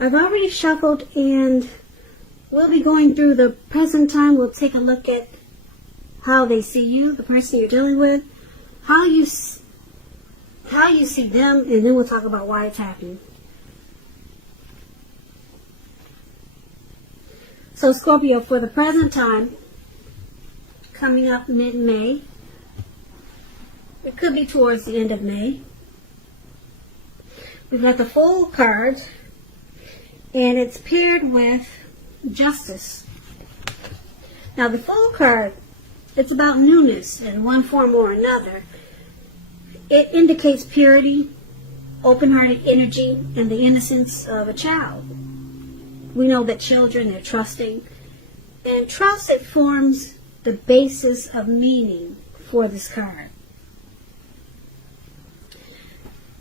I've already shuffled, and we'll be going through the present time. We'll take a look at how they see you, the person you're dealing with, how you see them, and then we'll talk about why it's happening. So Scorpio, for the present time, coming up mid-May, it could be towards the end of May, we've got the Fool card, and it's paired with Justice. Now the Fool card, it's about newness in one form or another. It indicates purity, open-hearted energy, and the innocence of a child. We know that children, they're trusting. And trust, it forms the basis of meaning for this card.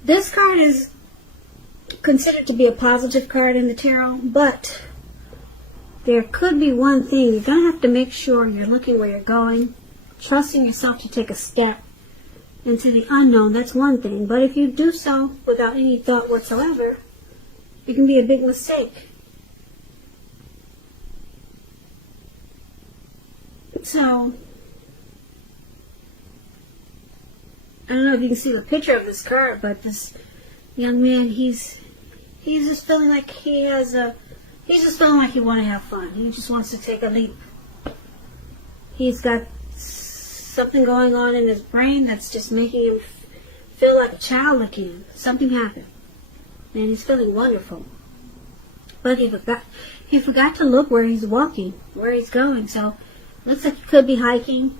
This card is considered to be a positive card in the tarot, but there could be one thing. You're going to have to make sure you're looking where you're going, trusting yourself to take a step into the unknown. That's one thing. But if you do so without any thought whatsoever, it can be a big mistake. So, I don't know if you can see the picture of this card, but this young man, he's just feeling like he's just feeling like he wants to have fun. He just wants to take a leap. He's got something going on in his brain that's just making him feel like a child again. Something happened, and he's feeling wonderful. But he forgot to look where he's walking, where he's going. So, looks like he could be hiking.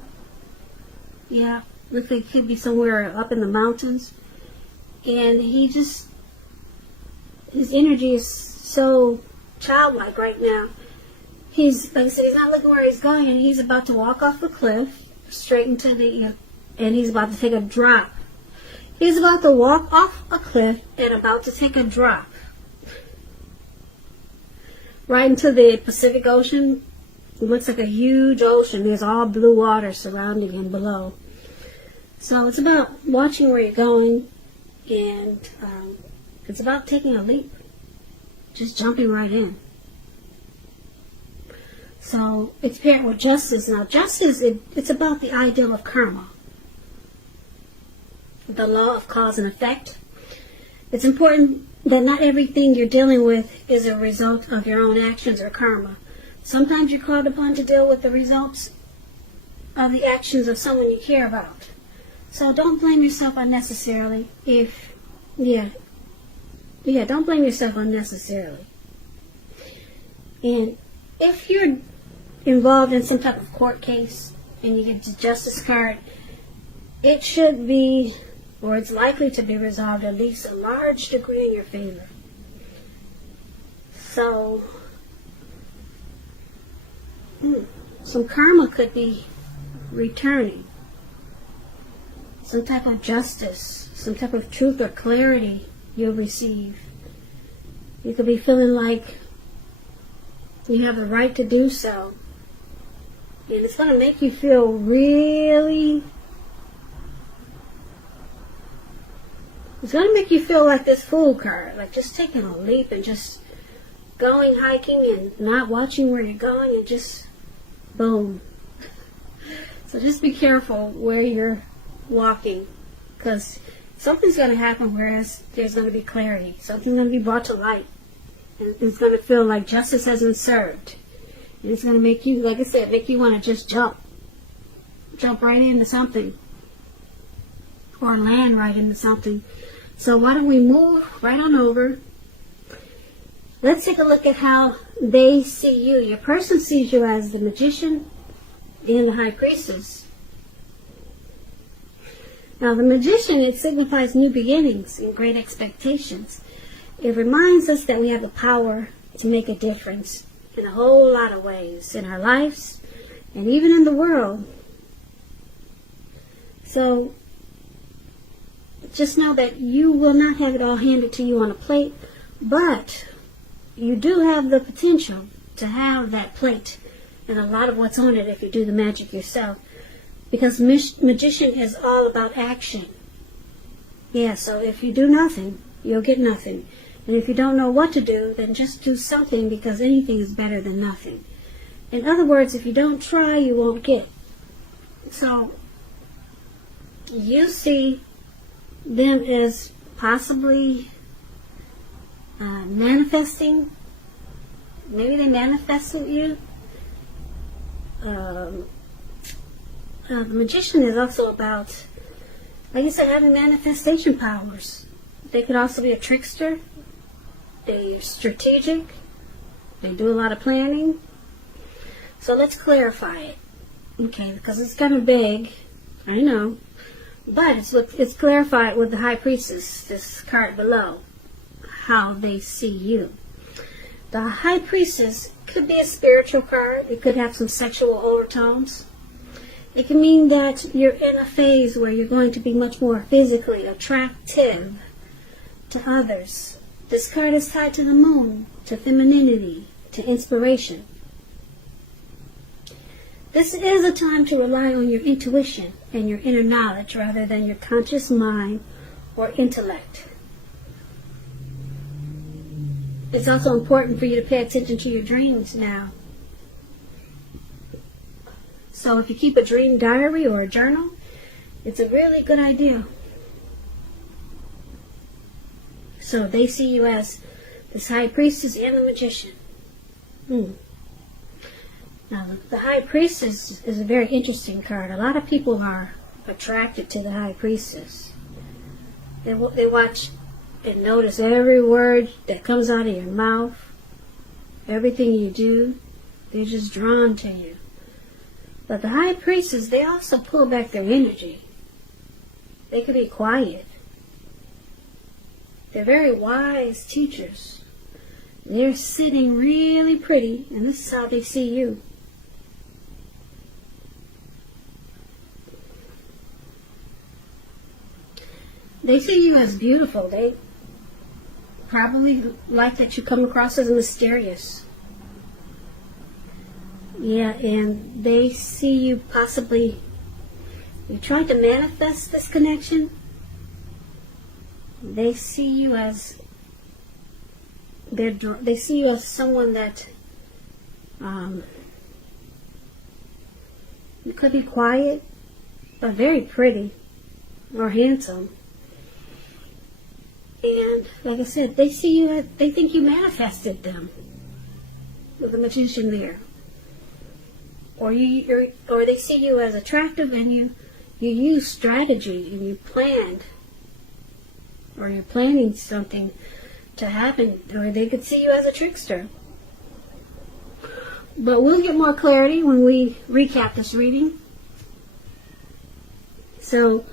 Yeah, looks like he could be somewhere up in the mountains. And his energy is so childlike right now. Like I said, he's not looking where he's going, and he's about to walk off the cliff, straight into and he's about to take a drop. He's about to walk off a cliff and about to take a drop. Right into the Pacific Ocean. It looks like a huge ocean. There's all blue water surrounding him below. So it's about watching where you're going, and it's about taking a leap. Just jumping right in. So it's paired with Justice. Now Justice, it's about the ideal of karma. The law of cause and effect. It's important that not everything you're dealing with is a result of your own actions or karma. Sometimes you're called upon to deal with the results of the actions of someone you care about. So don't blame yourself unnecessarily don't blame yourself unnecessarily. And if you're involved in some type of court case and you get the Justice card, it should be, or it's likely to be resolved at least a large degree in your favor. So, some karma could be returning. Some type of justice, some type of truth or clarity you'll receive. You could be feeling like you have the right to do so. And it's going to make you feel really... It's going to make you feel like this Fool card. Like just taking a leap and just going hiking and not watching where you're going and just boom. So just be careful where you're walking, because something's going to happen, whereas there's going to be clarity. Something's going to be brought to light, and it's going to feel like justice has been served. And it's going to make you, like I said, make you want to just jump right into something, or land right into something. So why don't we move right on over? Let's take a look at how they see you. Your person sees you as the Magician and the High Priestess. Now the Magician, it signifies new beginnings and great expectations. It reminds us that we have the power to make a difference in a whole lot of ways in our lives and even in the world. So just know that you will not have it all handed to you on a plate, but you do have the potential to have that plate and a lot of what's on it if you do the magic yourself. Because Magician is all about action. Yeah, so if you do nothing, you'll get nothing. And if you don't know what to do, then just do something, because anything is better than nothing. In other words, if you don't try, you won't get. So, you see them as possibly manifesting. Maybe they manifested you. The Magician is also about, like I said, having manifestation powers. They could also be a trickster. They're strategic. They do a lot of planning. So let's clarify it. Okay, because it's kind of big. I know. But it's clarified with the High Priestess, this card below, how they see you. The High Priestess could be a spiritual card. It could have some sexual overtones. It can mean that you're in a phase where you're going to be much more physically attractive to others. This card is tied to the moon, to femininity, to inspiration. This is a time to rely on your intuition and your inner knowledge rather than your conscious mind or intellect. It's also important for you to pay attention to your dreams now. So if you keep a dream diary or a journal, it's a really good idea. So they see you as this High Priestess and the Magician. Now, the High Priestess is a very interesting card. A lot of people are attracted to the High Priestess. They watch and notice every word that comes out of your mouth, everything you do. They're just drawn to you. But the High Priestess, they also pull back their energy. They can be quiet. They're very wise teachers. They're sitting really pretty, and this is how they see you. They see you as beautiful. They probably like that you come across as mysterious. Yeah, and they see you possibly, you try to manifest this connection. They see you as, they see you as someone that you could be quiet, but very pretty or handsome. And like I said, they see you, they think you manifested them with the Magician there. Or they see you as attractive, and you use strategy and you planned, or you're planning something to happen, or they could see you as a trickster. But we'll get more clarity when we recap this reading. So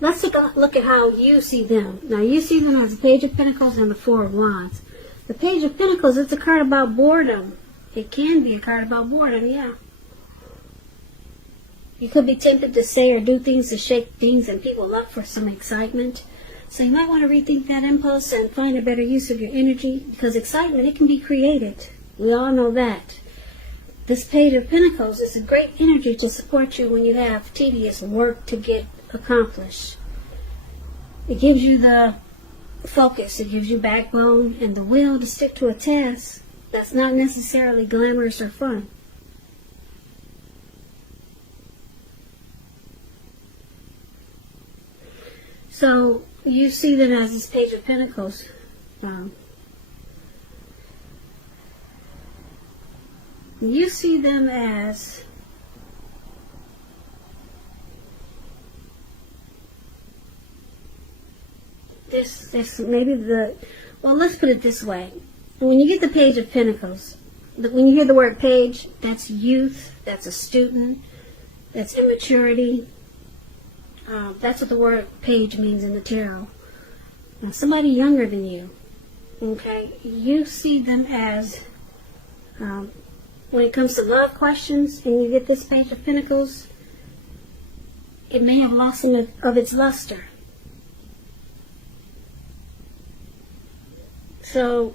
let's take a look at how you see them. Now, you see them as the Page of Pentacles and the Four of Wands. The Page of Pentacles, it's a card about boredom. It can be a card about boredom, yeah. You could be tempted to say or do things to shake things and people up for some excitement. So you might want to rethink that impulse and find a better use of your energy, because excitement, it can be created. We all know that. This Page of Pentacles is a great energy to support you when you have tedious work to get accomplished. It gives you the focus, it gives you backbone and the will to stick to a task that's not necessarily glamorous or fun. So you see them as this Page of Pentacles. You see them as this maybe well, let's put it this way. When you get the Page of Pentacles, when you hear the word page, that's youth, that's a student, that's immaturity. That's what the word page means in the tarot. Now, somebody younger than you, okay, you see them as, when it comes to love questions, and you get this Page of Pentacles, it may have lost some of its luster. So,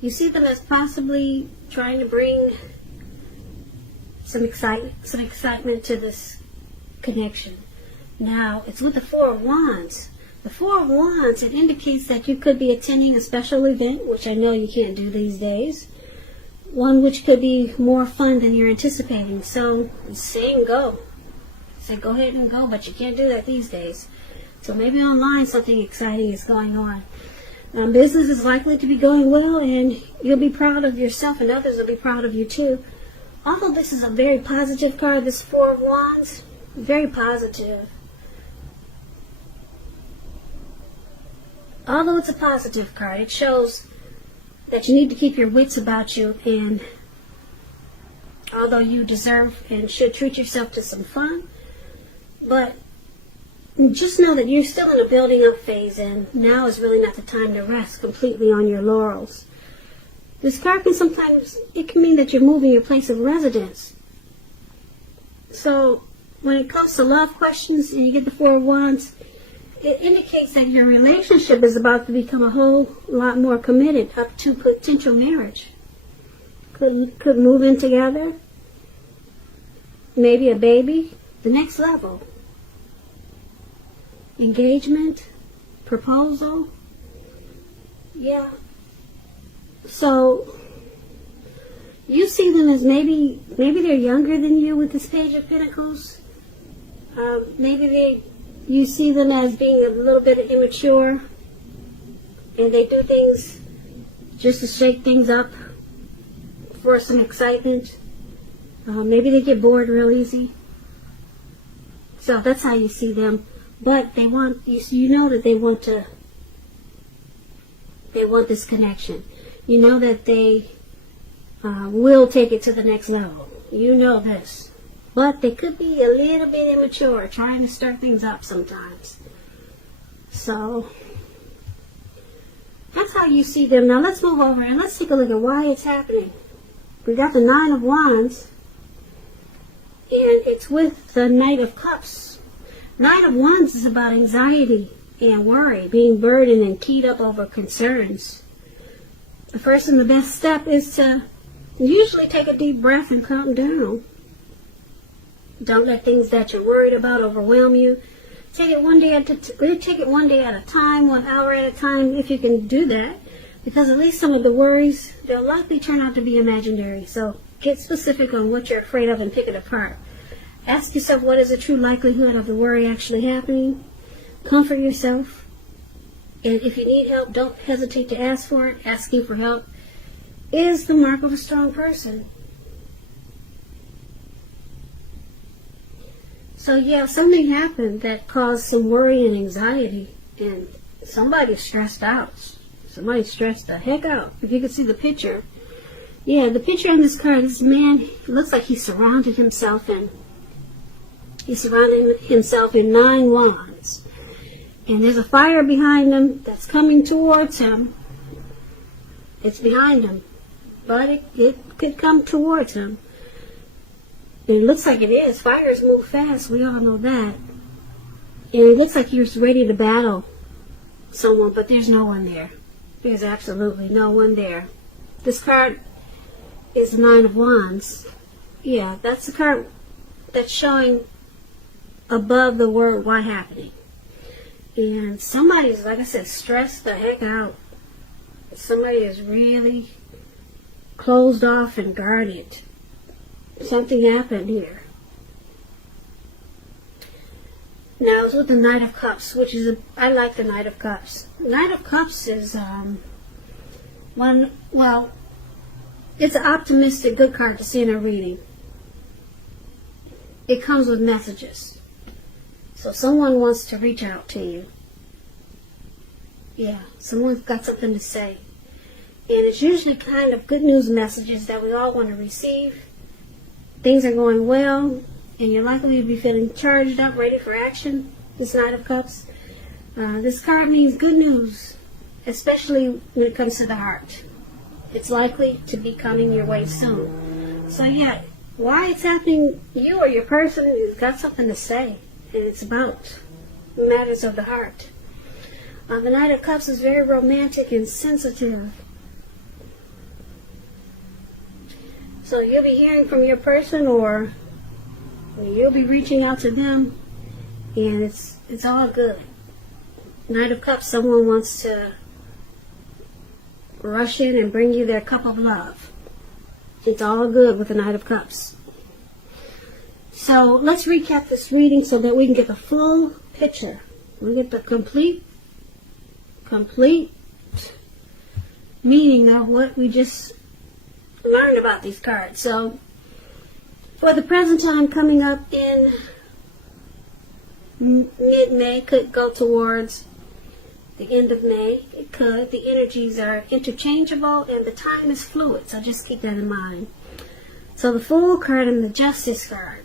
you see them as possibly trying to bring some excitement to this connection. Now, it's with the Four of Wands. The Four of Wands, it indicates that you could be attending a special event, which I know you can't do these days. One which could be more fun than you're anticipating. So, say and go. Say go ahead and go, but you can't do that these days. So maybe online something exciting is going on. Business is likely to be going well, and you'll be proud of yourself, and others will be proud of you too. Although this is a very positive card, this Four of Wands, very positive. Although it's a positive card, it shows that you need to keep your wits about you, and although you deserve and should treat yourself to some fun, but just know that you're still in a building up phase, and now is really not the time to rest completely on your laurels. This card can sometimes, it can mean that you're moving your place of residence. So when it comes to love questions and you get the Four of Wands, it indicates that your relationship is about to become a whole lot more committed, up to potential marriage. Could move in together, maybe a baby, the next level. Engagement, proposal, yeah. So you see them as maybe they're younger than you with this Page of Pentacles. Maybe you see them as being a little bit immature, and they do things just to shake things up for some excitement. Maybe they get bored real easy. So that's how you see them. But they want, you know that they want this connection. You know that they will take it to the next level. You know this. But they could be a little bit immature, trying to stir things up sometimes. So that's how you see them. Now let's move over and let's take a look at why it's happening. We got the Nine of Wands, and it's with the Knight of Cups. Nine of Wands is about anxiety and worry, being burdened and keyed up over concerns. The first and the best step is to usually take a deep breath and calm down. Don't let things that you're worried about overwhelm you. Take it one day at a time, 1 hour at a time, if you can do that. Because at least some of the worries, they'll likely turn out to be imaginary. So get specific on what you're afraid of and pick it apart. Ask yourself, what is the true likelihood of the worry actually happening? Comfort yourself. And if you need help, don't hesitate to ask for it. Asking for help is the mark of a strong person. So yeah, something happened that caused some worry and anxiety, and somebody's stressed out. Somebody's stressed the heck out. If you can see the picture. Yeah, the picture on this card, this man, it looks like he surrounded himself in 9 wands. And there's a fire behind him that's coming towards him. It's behind him, but it could come towards him. And it looks like it is. Fires move fast. We all know that. And it looks like you're ready to battle someone, but there's no one there. There's absolutely no one there. This card is the Nine of Wands. Yeah, that's the card that's showing above the word "why" happening. And somebody's, like I said, stressed the heck out. Somebody is really closed off and guarded. Something happened here. Now it's with the Knight of Cups, which is I like the Knight of Cups. Knight of Cups is it's an optimistic, good card to see in a reading. It comes with messages. So someone wants to reach out to you. Yeah, someone's got something to say. And it's usually kind of good news messages that we all want to receive. Things are going well, and you're likely to be feeling charged up, ready for action. This Knight of Cups. This card means good news, especially when it comes to the heart. It's likely to be coming your way soon. So yeah, why it's happening, you or your person has got something to say, and it's about matters of the heart. The Knight of Cups is very romantic and sensitive. So you'll be hearing from your person, or you'll be reaching out to them, and it's all good. Knight of Cups, someone wants to rush in and bring you their cup of love. It's all good with the Knight of Cups. So let's recap this reading so that we can get the full picture. We get the complete meaning of what we just learned about these cards. So for the present time, coming up in mid-May, could go towards the end of May. It could. The energies are interchangeable and the time is fluid, so just keep that in mind. So the Fool card and the Justice card.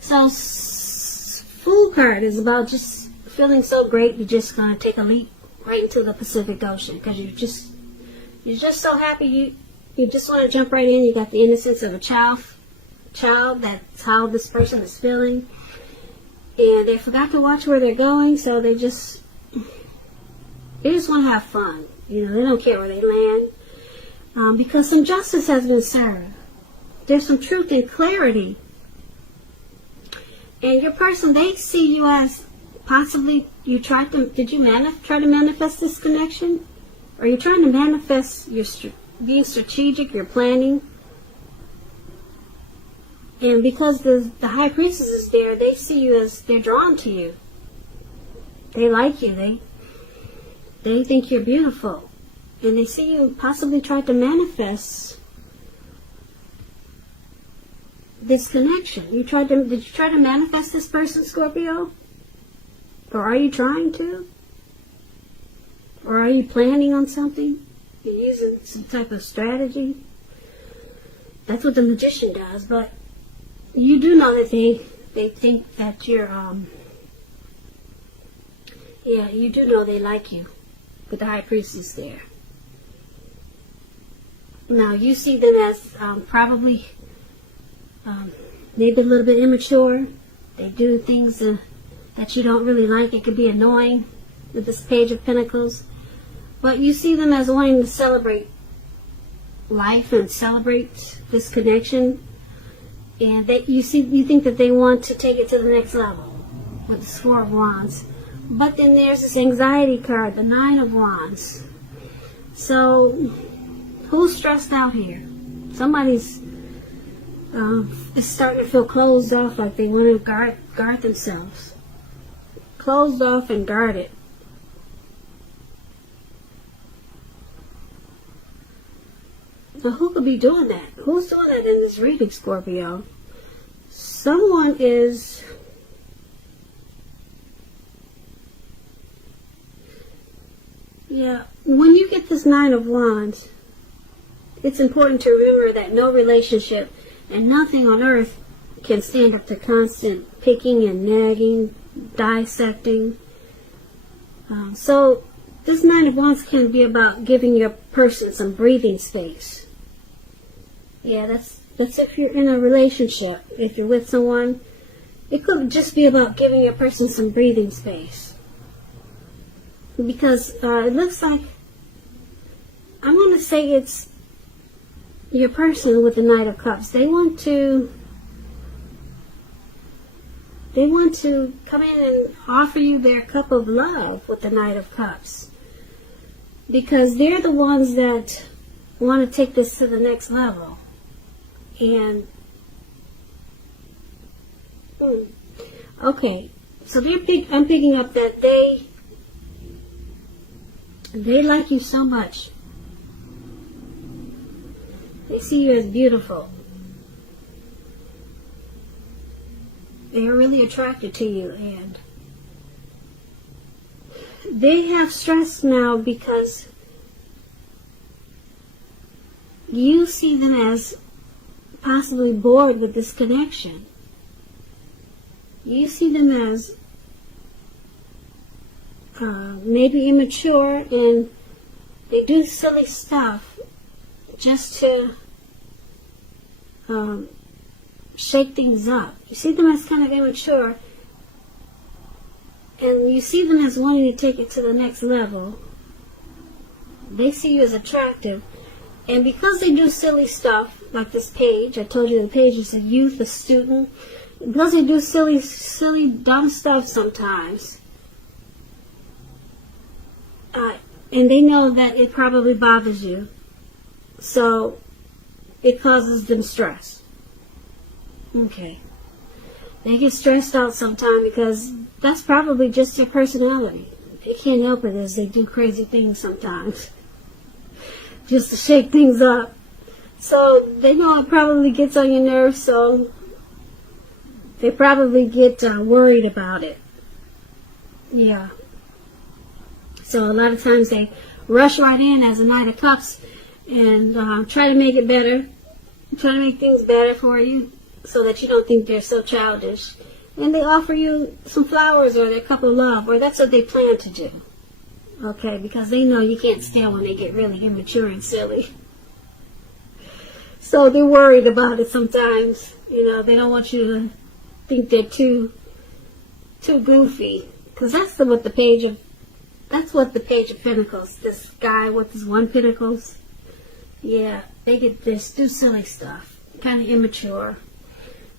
So Fool card is about just feeling so great you're just going to take a leap right into the Pacific Ocean because you're just so happy you just want to jump right in. You got the innocence of a child. That's how this person is feeling. And they forgot to watch where they're going, so they just want to have fun. You know, they don't care where they land. Because some justice has been served. There's some truth and clarity. And your person, they see you as possibly, did you try to manifest this connection? Are you trying to manifest being strategic, your planning? And because the High Priestess is there, they see you as, they're drawn to you. They like you. They think you're beautiful. And they see you possibly try to manifest this connection. Did you try to manifest this person, Scorpio? Or are you trying to? Or are you planning on something? You're using some type of strategy? That's what the Magician does, but you do know that they think that you're, you do know they like you, with the High Priestess there. Now, you see them as probably maybe a little bit immature. They do things that you don't really like. It could be annoying with this Page of Pentacles. But you see them as wanting to celebrate life and celebrate this connection. And you think that they want to take it to the next level with the Four of Wands. But then there's this anxiety card, the Nine of Wands. So, who's stressed out here? Somebody's is starting to feel closed off, like they want to guard themselves. Closed off and guarded. Now, who could be doing that? Who's doing that in this reading, Scorpio? Someone is... Yeah, when you get this Nine of Wands, it's important to remember that no relationship and nothing on earth can stand up to constant picking and nagging, dissecting. So this Nine of Wands can be about giving your person some breathing space. Yeah, that's if you're in a relationship. If you're with someone, it could just be about giving your person some breathing space. Because it looks like, I'm going to say it's your person with the Knight of Cups. They want to come in and offer you their cup of love with the Knight of Cups. Because they're the ones that want to take this to the next level. And okay, so I'm picking up that they like you so much. They see you as beautiful. They're really attracted to you, and they have stress now because you see them as possibly bored with this connection. You see them as maybe immature, and they do silly stuff just to shake things up. You see them as kind of immature, and you see them as wanting to take it to the next level. They see you as attractive, and because they do silly stuff like this page, I told you the page is a youth, a student, Because they do silly, dumb stuff sometimes. And they know that it probably bothers you. So it causes them stress. Okay. They get stressed out sometimes because that's probably just their personality. They can't help it as they do crazy things sometimes. Just to shake things up. So they know it probably gets on your nerves, so they probably get worried about it. Yeah. So a lot of times they rush right in as a Knight of Cups and try to make it better. Try to make things better for you so that you don't think they're so childish. And they offer you some flowers or their cup of love, or that's what they plan to do. Okay, because they know you can't stand when they get really immature and silly. So they're worried about it sometimes. You know, they don't want you to think they're too goofy. Because that's what the Page of Pentacles, this guy with his 1 Pentacles, yeah, they do silly stuff, kind of immature.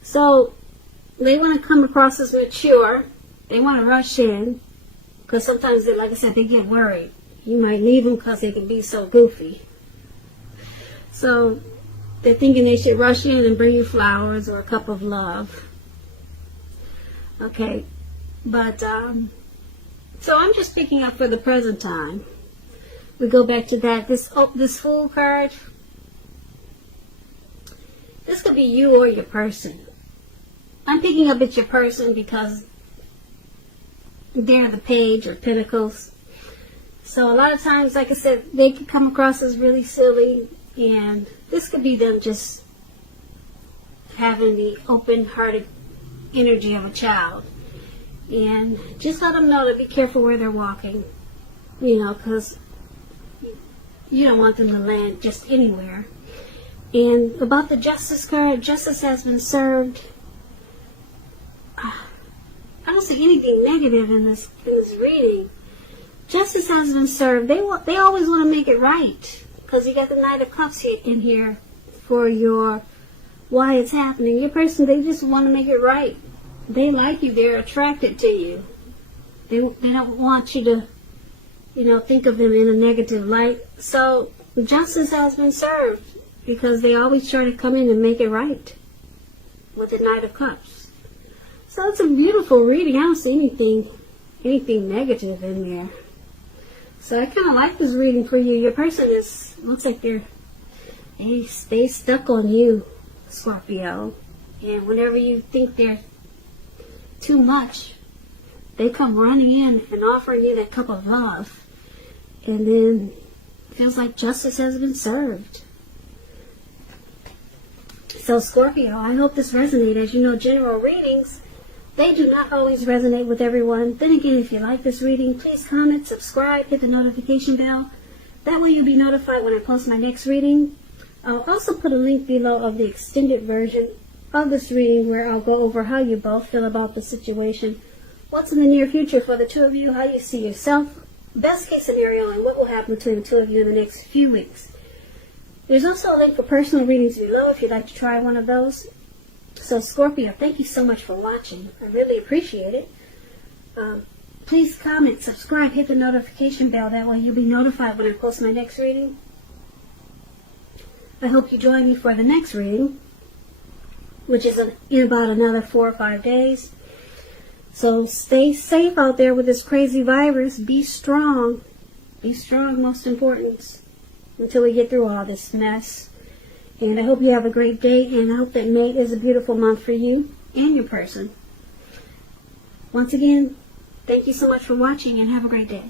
So they want to come across as mature. They want to rush in because sometimes, like I said, they get worried. You might leave them because they can be so goofy. So they're thinking they should rush in and bring you flowers or a cup of love. Okay, but so I'm just picking up for the present time. We go back to that. This Fool card. This could be you or your person. I'm picking up it's your person because they're the Page of Pentacles. So a lot of times, like I said, they can come across as really silly, and this could be them just having the open-hearted energy of a child. And just let them know to be careful where they're walking, you know, because you don't want them to land just anywhere. And about the Justice card, justice has been served. I don't see anything negative in this reading. Justice has been served. They always want to make it right, because you got the Knight of Cups in here for why it's happening. Your person, they just want to make it right. They like you. They're attracted to you. They don't want you to, you know, think of them in a negative light. So justice has been served because they always try to come in and make it right with the Knight of Cups. So it's a beautiful reading. I don't see anything negative in there. So I kind of like this reading for you. Your person looks like they stay stuck on you, Scorpio. And whenever you think they're too much, they come running in and offering you that cup of love. And then it feels like justice has been served. So Scorpio, I hope this resonated. As you know, general readings, they do not always resonate with everyone. Then again, if you like this reading, please comment, subscribe, hit the notification bell. That way you'll be notified when I post my next reading. I'll also put a link below of the extended version of this reading where I'll go over how you both feel about the situation, what's in the near future for the two of you, how you see yourself, best case scenario, and what will happen between the two of you in the next few weeks. There's also a link for personal readings below if you'd like to try one of those. So Scorpio, thank you so much for watching. I really appreciate it. Please comment, subscribe, hit the notification bell. That way you'll be notified when I post my next reading. I hope you join me for the next reading, which is in about another 4 or 5 days. So stay safe out there with this crazy virus. Be strong. Be strong, most important, until we get through all this mess. And I hope you have a great day, and I hope that May is a beautiful month for you and your person. Once again, thank you so much for watching, and have a great day.